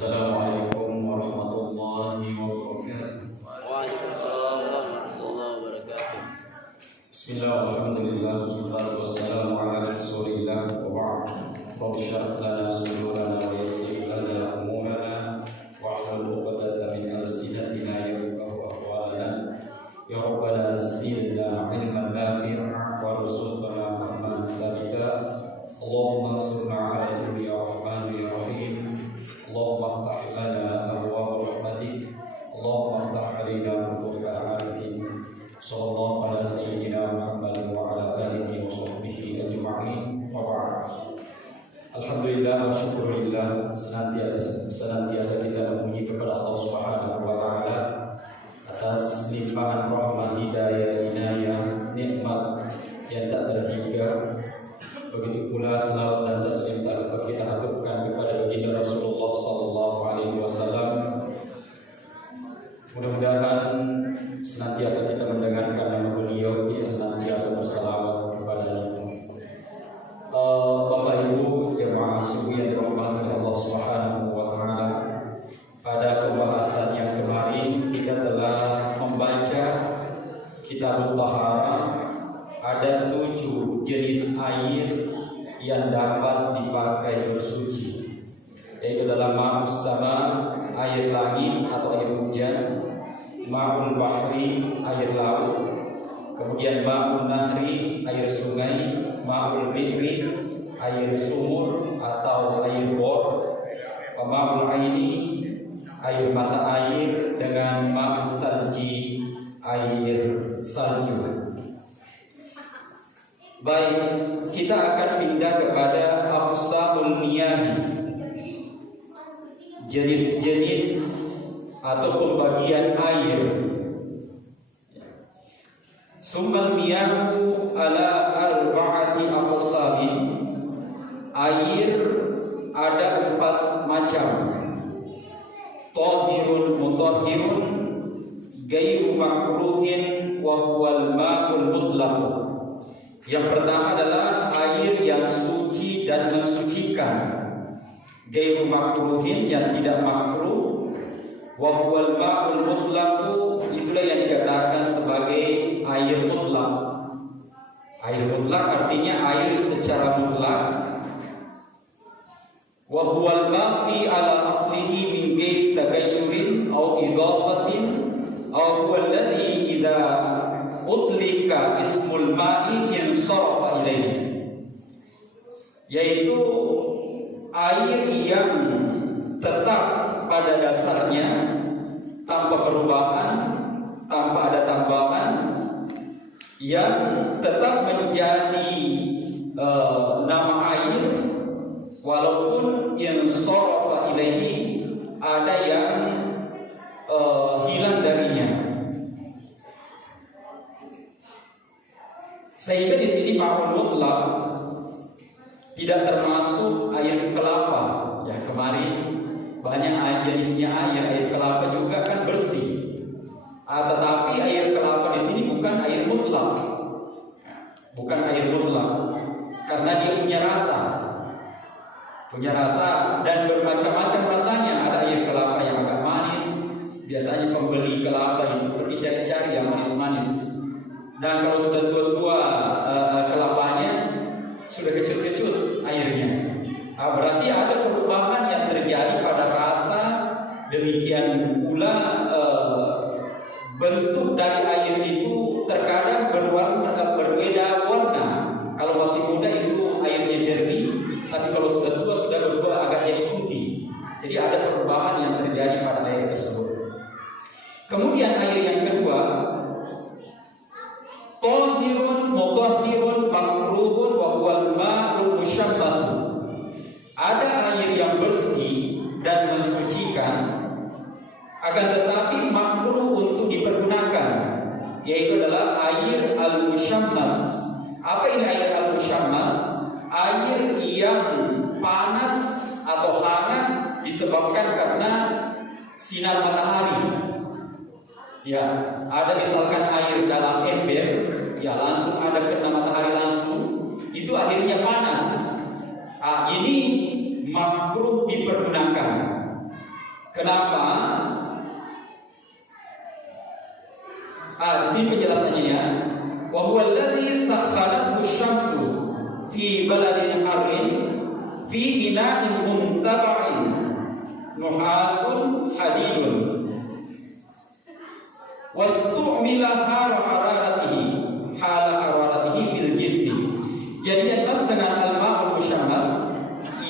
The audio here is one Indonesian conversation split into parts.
Assalamualaikum warahmatullahi wabarakatuh. Waalaikumsalam warahmatullahi wabarakatuh. Bismillah, alhamdulillah, wassalatu wassalamu ala rasulillah wa ba'd. Rabbi shrah lana sudurana wa yassir lana umurana wahlul 'uqdatam min alsinatina yafqahu aqwalana. Ya Rabbana zidna ilman nafi'an warzuqna fahman sabita. Allahumma ansurna 'ala al-dunya rahman ya rahim. Allahumma aftah lana abwaab rahmatik. Allahumma aftah alaina futuha a'malina. Sallallahu ala sayyidina Muhammad wa ala alihi wa sahbihi ajma'in. Wa ba'd. Alhamdulillah wa syukurillah, senantiasa kita memuji kepada Allah Subhanahu wa taala atas limpahan rahmat, hidayah, inayah, nikmat yang tak terhingga. Begitu pula salawat dan taslim tak dapat kita haturkan kepada baginda Rasulullah sallallahu alaihi wasallam. Mudah-mudahan senantiasa kita mendengarkan nama beliau, kita senantiasa bersalawat kepada Bapak Ibu jemaah subuh yang dirahmati Allah Subhanahu wa taala. Pada pembahasan yang kemarin kita telah membaca Kitabut Taharah. Ada 7 jenis air yang dapat dipakai bersuci, yaitu dalam ma'us sama, air langit atau air hujan, ma'ul bahri, air laut, kemudian ma'ul nahri, air sungai, ma'ul bi'ri, air sumur atau air bor, ma'ul aini, air mata air, dengan ma'ul salji, air salju. Baik, kita akan pindah kepada aqsamul miyah, jenis-jenis atau pembagian air. Summal miyahu ala arba'ati aqsamin. Air ada 4 macam. Tahirun mutahhirun, ghairu makruhin, wa huwal ma'ul mutlaq. Yang pertama adalah air yang suci dan mensucikan, ghairu makruhin, yang tidak makruh, wa huwal ma'ul mutlaq, itulah yang dikatakan sebagai air mutlak. Air mutlak artinya air secara mutlak. Wa huwal baqi ala aslihi min ghairi tagayyurin aw idafatin aw huwa alladhi idza utlika ismul ma'i insarafa ilaihi, yaitu air yang tetap pada dasarnya tanpa perubahan, tanpa ada tambahan, yang tetap menjadi nama air walaupun insarafa ilaihi ada yang hilang darinya. Sehingga di sini ma'ul mutlak tidak termasuk air kelapa. Ya, kemarin banyak jenisnya air kelapa juga kan bersih. Tetapi air kelapa di sini bukan air mutlak. Bukan air mutlak karena dia punya rasa. Punya rasa dan bermacam-macam rasanya. Ada air kelapa yang agak manis. Biasanya pembeli kelapa itu pergi cari-cari yang manis-manis. Dan kalau sudah tua-tua kelapanya, sudah kecut-kecut airnya, berarti ada perubahan yang terjadi pada rasa. Demikian pula bentuk dari air itu terkadang berbeda warna. Kalau masih muda itu airnya jernih, tapi kalau sudah tua sudah berubah agak jadi putih. Jadi ada perubahan yang terjadi pada air tersebut. Kemudian air yang kedua, tahirun mutahhirun makruhun wa huwal ma'ul musyammas. Ada air yang bersih dan mensucikan, akan tetapi makruh untuk dipergunakan, yaitu adalah air al-musyammas. Apa ini air al-musyammas? Air yang panas atau hangat disebabkan karena sinar matahari. Ya, ada misalkan air dalam ember, ya langsung ada kena matahari langsung, itu akhirnya panas. Ini makruh dipergunakan. Kenapa? Di sini penjelasannya ya. Wa huwa alladhi sakhalahu asy-syamsu fi baladin harrin fi ina'in muntaba'in nuhasun hadidun wastu'mila hararatihi fil jismi. Jadi dimaksud dengan al-ma'ul musyammas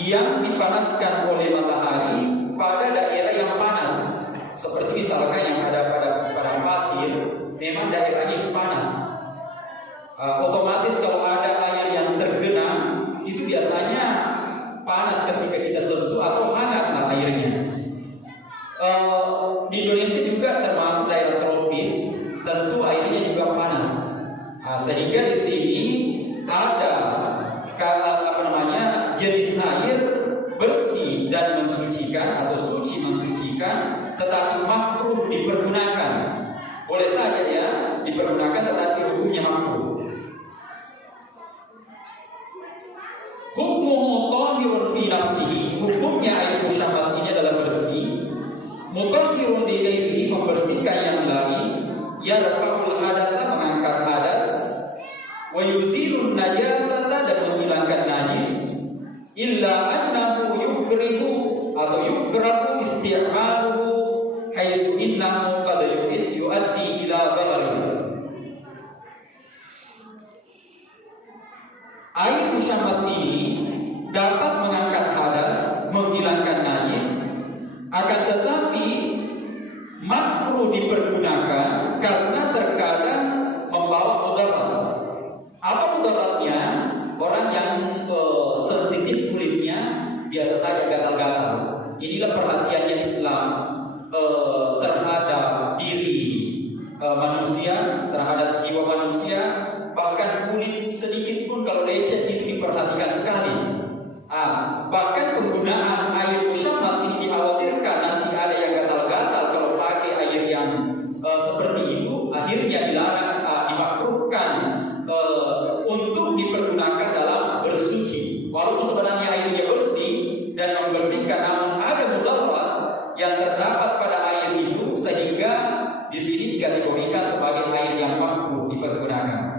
yang dipanaskan oleh matahari pada daerah yang panas. Seperti misalkan yang ada pada pasir, memang daerahnya itu panas. Otomatis kalau ada air yang tergenang, itu biasanya panas ketika kita sentuh atau hangatlah airnya. Di Indonesia juga termasuk daerah tropis, tentu airnya juga panas. Sehingga di sini ada jenis air bersih dan mensucikan atau suci mensucikan, tetapi makruh dipergunakan. Boleh saja ya dipergunakan, tetapi hukumnya makruh. Hukum mutahhirun fi nafsihi, hukumnya air musyammas ini adalah bersih. Mutahhirun li ghairihi, membersihkan yang lain. Yarfa'ul hadasa, mengangkat hadas. Wa yuzilun najasata, dan menghilangkan najis. Illa annahu yukrihu atau yukrahu isti'maluhu haitsu innahu qad yu'addi ila dararin. Air musyammas ini dapat mengangkat hadas, menghilangkan najis, akan tetapi makruh dipergunakan karena terkadang membawa mudarat. Apa mudaratnya? Orang yang sensitif kulitnya biasa saja gatal-gatal. Inilah perhatiannya Islam terhadap diri manusia, terhadap jiwa manusia. Bahkan kulit sedikit pun kalau lecet itu diperhatikan sekali. Bahkan penggunaan air musyammas ini dikhawatirkan nanti ada yang gatal-gatal kalau pakai air yang seperti itu. Akhirnya dilarang, dimakruhkan untuk dipergunakan dalam bersuci. Walaupun sebenarnya airnya bersih dan membersihkan, namun ada mudarat yang terdapat pada air itu, sehingga di sini dikategorikan sebagai air yang makruh dipergunakan.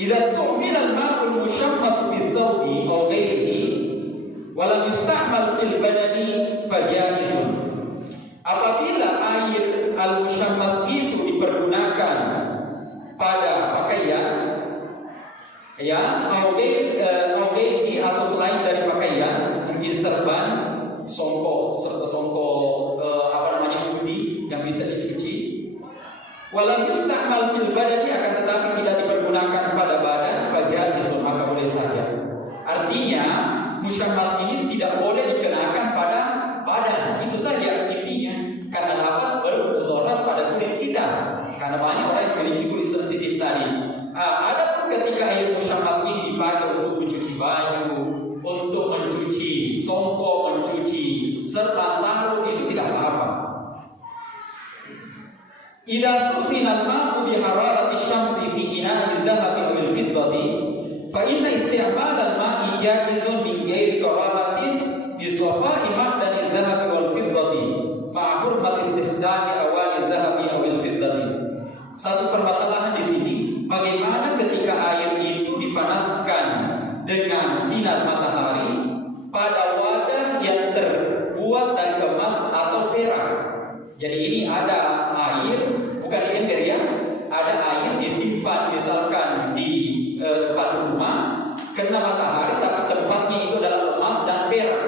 Idza tu'mila al-ma'ul musyammas bi-thawbi aw ghairihi wa lam yusta'mal fil badani faja'izun. Apabila air al-musyammas itu dipergunakan pada pakaian, ya, aw ghairihi atau selain dari pakaian, mungkin serban, songkok hoodie yang bisa dicuci. Walau yusta'mal fil badani, akan tetapi tidak dipergunakan pada badan, faja'izun, maka boleh saja. Artinya musyammas ini tidak boleh dikenakan pada badan. Itu saja intinya. Karena dapat bermudarat pada kulit kita. Karena banyak orang yang memiliki kulit sensitif tadi. Adapun ketika air musyammas ini dipakai untuk mencuci baju, untuk mencuci songkok, mencuci serta sarung, itu tidak apa-apa. Idza sukhina al-ma'u bi hararati asy-syamsi fi ina'in dhahabi aw al-fiddati fa inna isti'mal al-ma'i jaizun min ghairi karahatin bi safa'i ma'dan al-dhahabi wal fiddati ma'a hurmati istikhdami awali al-dhahabi aw al-fiddati. Satu permasalahan di sini, bagaimana ketika air itu dipanaskan dengan sinar matahari pada wadah yang terbuat dari emas atau perak. Jadi ini ada air, bukan di ember ya, ada air disimpan misalkan di depan rumah, kena matahari tapi tempatnya itu adalah emas dan perak.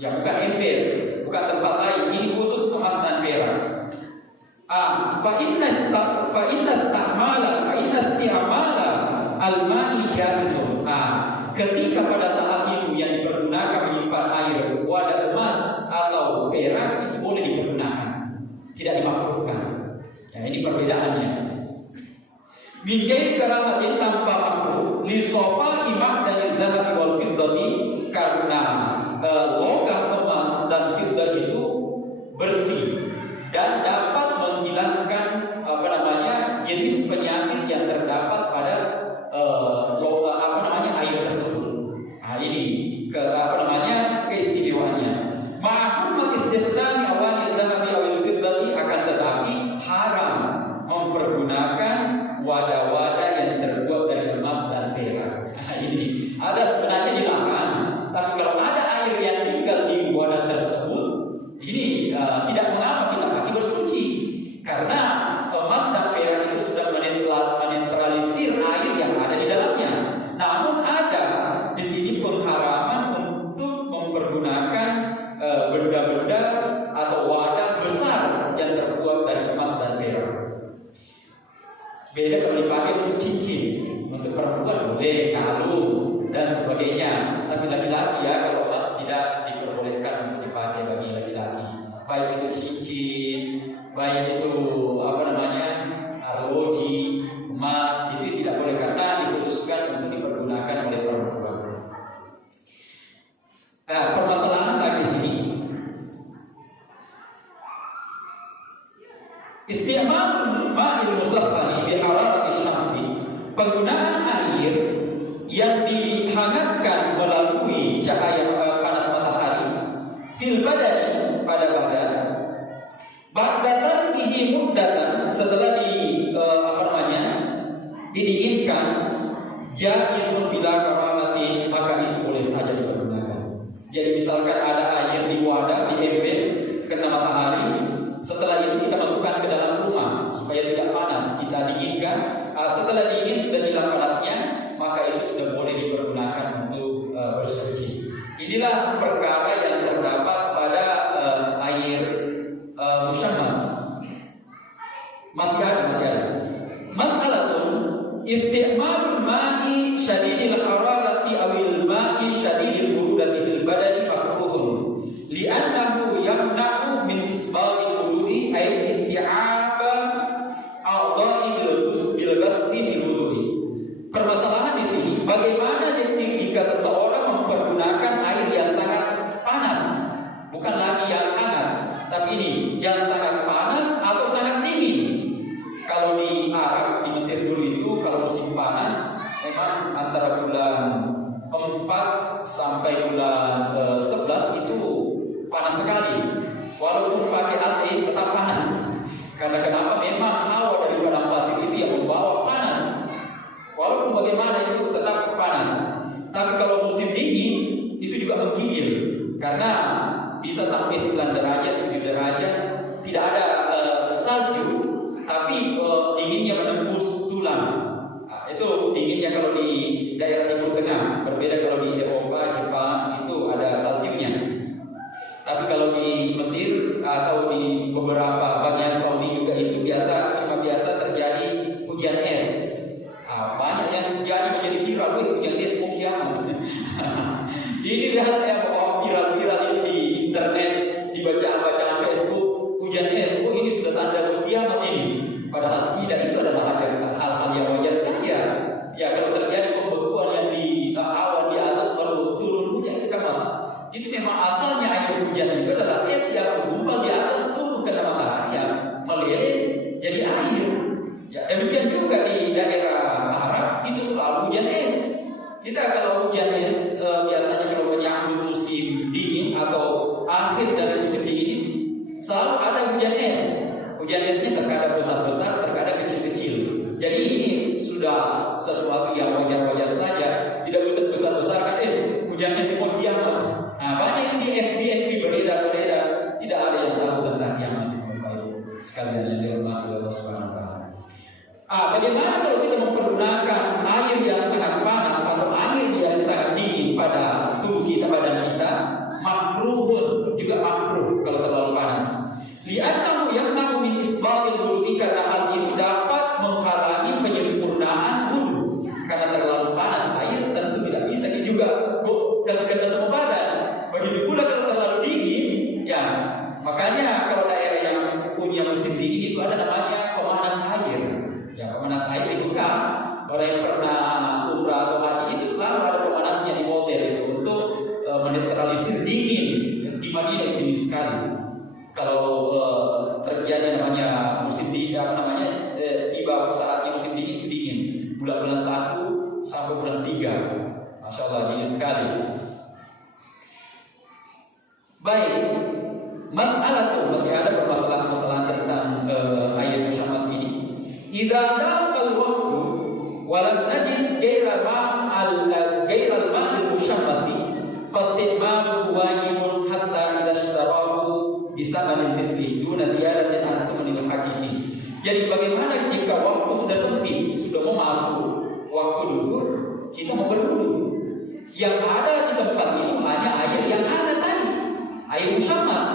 Ya, bukan ember, bukan tempat lain, ini khusus emas dan perak. Fa inna isti'mala al-ma'i jaizun. Ketika pada saat itu yang dipergunakan menyimpan air wadah emas atau perak, itu boleh dipergunakan, tidak dimakruhkan. Ya, ini perbedaannya. Min ghairi karahatin, tanpa makruh, li safa'i ma'danil dhahabi wal fiddati, karena logam emas dan fiddah itu bersih dan dapat menghilangkan jenis penyakit yang terdapat pada air tersebut. Ini keistimewaannya. Nah, permasalahan lagi di sini. Isti'malul ma'il musakhkhani bi hararati syamsi, penggunaan air yang dihangatkan melalui cahaya panas matahari fil badani, pada badan, ba'da tarkihi muddatan, setelah didinginkan, jaizun bila karamatin, maka itu boleh saja digunakan. Jadi misalkan ada air di wadah, di ember, kena matahari, setelah itu kita masukkan ke dalam rumah supaya tidak panas, kita dinginkan. Setelah dingin sudah hilang panasnya, maka itu sudah boleh dipergunakan untuk bersuci. Inilah perkara yang terdapat pada air musyammas. Masih ada. Mas'alatun isti'malul ma'i syadidil hararati awil ma'i syadidil burudati fil badani makruhun li'annahu yamna'u min isbaghi wudu'i ay isti'aba a'dha'i bil ghasli bil wudu'i. Permasalahan di sini, bagaimana jika seseorang mempergunakan air yang sangat panas, bukan lagi yang hangat, tapi ini yang sangat panas atau sangat dingin. Kalau di Arab, di Mesir dulu itu, kalau musim panas memang antara bulan 4 sampai bulan 11 itu panas sekali. Walaupun pakai AC tetap panas. Karena kenapa? Memang hawa dari padang pasir itu yang membawa panas. Walaupun bagaimana itu tetap panas. Tapi kalau musim dingin itu juga menggigil. Karena bisa sampai 9 derajat, 7 derajat, tidak ada salju, tapi dinginnya menembus tulang. Itu dinginnya kalau di daerah Timur Tengah. Berbeda kalau di Eropa, Jepang itu ada saljunya. Tapi kalau di Mesir atau di beberapa bagian Saudi juga itu cuma biasa terjadi hujan es. Banyak yang terjadi menjadi viral, hujan es mau kiamat. Ini biasa yang viral ini di internet, di bacaan Facebook, hujan es. Ini sudah tanda kiamat ini. Padahal tidak, itu adalah hal-hal yang wajar saja. Ya, kalau terjadi pembekuan yang di awan di atas baru turun hujan, itu kan masalah. Itu memang asalnya air hujan itu adalah es yang bergumpal di atas turun ke matahari yang meleleh jadi air. Ya, demikian juga di daerah Arab itu selalu hujan es. Kita kalau hujan es biasanya kalau menyambut musim dingin atau akhir dari musim dingin selalu ada hujan es. Hujan es ini terkadang besar-besar, terkadang kecil-kecil. Jadi ini sudah sesuatu yang wajar-wajar saja. Tidak bisa besar-besar kan? Hujan es mau kiamat. Nah, banyak itu di FB beredar. Tidak ada yang tahu tentang kiamat. Sekalian yang dirahmati Allah Subhanahu wa taala. Bagaimana kalau kita mempergunakan air yang sangat panas atau air yang sangat dingin pada tubuh kita, badan kita? Makruhun, juga makruh kalau terlalu panas. Li'annahu yamna'u min isbaghil wudu'i, karena hal itu dapat menghalangi penyempurnaan wudu. Karena terlalu panas air tentu tidak bisa juga kena semua badan. Begitu pula kalau terlalu dingin, ya makanya kalau daerah yang punya musim dingin itu ada namanya pemanas air. Ya, pemanas air itu kan orang yang pernah umrah atau haji itu selalu ada pemanasnya di hotel itu untuk menetralisir dingin. Di Madinah itu dingin sekali. Kalau terjadi namanya musim dingin, tiba saatnya musim dingin itu dingin. Bulan-bulan 1 sampai bulan 3, Masya Allah dingin sekali. Baik, masih ada permasalahan tentang ayat musyammas ini. Idza daqal waqtu wa lam najid ghayra al-ma'il musyammasi fasti'malu wajibun hatta idza ishtarahu bisamanil misli duna ziyadatin an thamanil haqiqi. Jadi bagaimana jika waktu sudah sempit, sudah mau masuk waktu duhur, kita mau berwudu. Yang ada di tempat itu hanya air yang hangat tadi, air musyammas.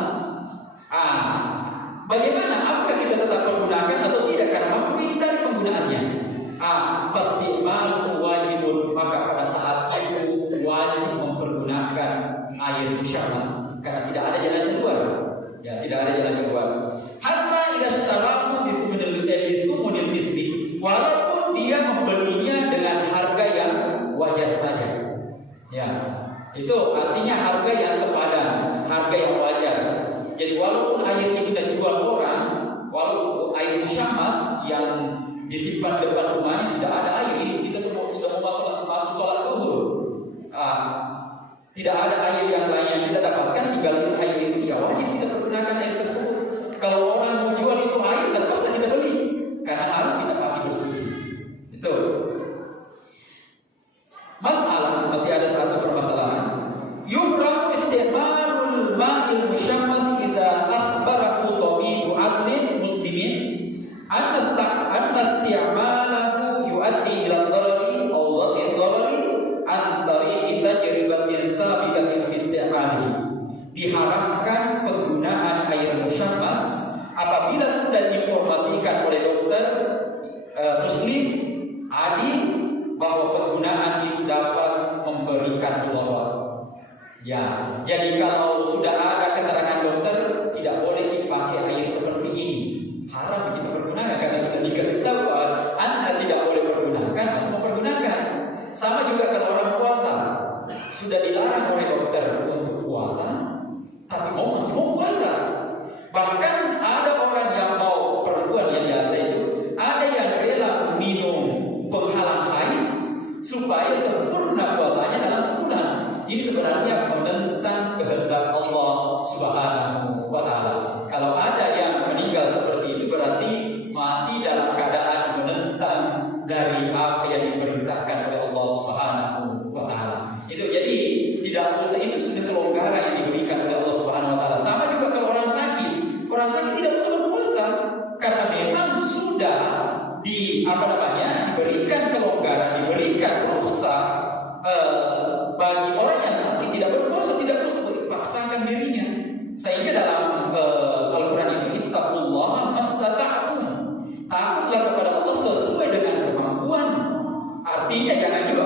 Bagaimana? Apakah kita tetap menggunakan atau tidak? Karena makruh ini tadi penggunaannya. Pasti wajibun, maka pada saat itu wajib mempergunakan air musyammas karena tidak ada jalan keluar. Ya, tidak ada jalan keluar. Hatta idza istarahu bisumunil misli, walaupun dia membelinya dengan harga yang wajar saja. Ya, itu artinya harga yang Tidak ada air yang lain yang kita dapatkan, tinggal air itu, ya wajib kita pergunakan air tersebut. Kalau orang mau jual itu air, terpaksa kita beli, karena harus kita pakai bersuci. Itu. Masalah, masih ada satu permasalahan. Yuhram isti'malul ma'il musyammas iza akhbarahu tabibu adlin muslimin anna isti'malahu yuaddi ila dharari aw dharari an tariqi tajribatin sabiqatin fi isti'malihi. Diharamkan penggunaan air musyammas apabila sudah diinformasikan oleh dokter muslim adil bahwa penggunaan itu dapat memberikan mudarat. Ya, jadi kalau sudah ada keterangan dokter tidak boleh dipakai air seperti ini, haram kita pergunakan karena sudah dikasih tahu bahwa Anda tidak boleh pergunakan, masih mau pergunakan. Sama juga kalau orang puasa, sudah dilarang oleh dokter untuk puasa, tapi masih mau puasa. Bahkan ada orang yang mau perempuan yang biasa itu, ada yang rela minum penghalang haid supaya sempurna puasanya dalam sebulan. Ini sebenarnya menentang kehendak Allah Subhanahu wa Ta'ala. Kalau ada yang meninggal seperti itu berarti mati dalam keadaan menentang dari apa yang diperintahkan oleh Allah Subhanahu wa Ta'ala. Itu jadi tidak usah, itu sudah kelonggaran yang diberikan oleh Allah Subhanahu wa Ta'ala. Sama juga kalau orang sakit tidak usah berpuasa karena memang sudah diberikan kelonggaran, diberikan rukhsah bagi orang yang sakit tidak berpuasa, tidak usah dipaksakan dirinya. Sehingga dalam Al-Quran itu ittaqullaha mastata'tum, takutlah kepada Allah sesuai dengan kemampuan. Artinya jangan juga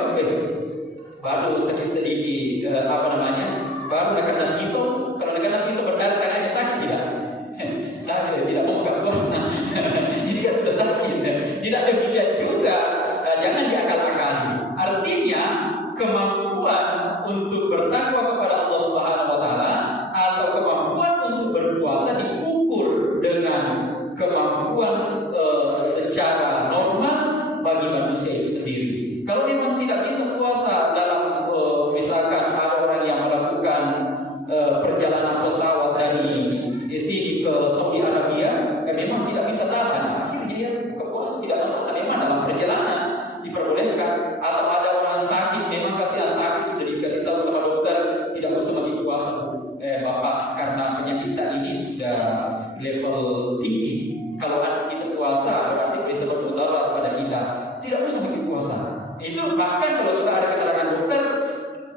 baru sedikit baru dekat pisau, kalau dekat pisau berdarah tangannya sakit tidak? Saya tidak mau nggak puasa. Ini kan sudah sakit. Tidak demikian juga, jangan diakal-akali. Artinya kemampuan untuk bertakwa kepada Allah Subhanahu wa Ta'ala atau kemampuan untuk berpuasa diukur dengan kemampuan secara normal bagi manusia itu sendiri. Kalau memang tidak bisa puasa dalam misalkan ada orang yang melakukan perjalanan pesawat dari sini ke Saudi Arabia, memang tidak bisa tahan, akhirnya dia kepuasa tidak masalah, memang dalam perjalanan diperbolehkan. Atau ada orang sakit, memang kasihan sakit, sudah dikasih tahu sama dokter tidak usah bagi puasa, bapak karena penyakit kita ini sudah level tinggi, kalau kita puasa berarti bisa bermudarat pada kita, tidak usah bagi puasa. Itu bahkan kalau sudah ada keterangan dokter,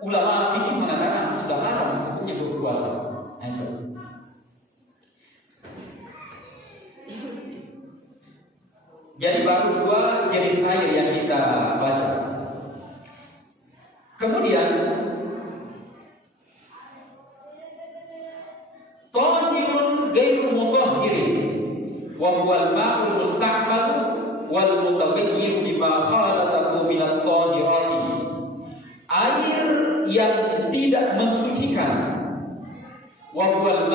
ulama fikih mengatakan sudah haram hukumnya berpuasa. Jadi baru dua jenis air yang kita baca. Kemudian tahirun ghairu mutahhirin wa huwa al-ma'ul musta'mal wal mutaghayyir bima khalatahu min at-tahirati. Air yang tidak mensucikan, wa huwa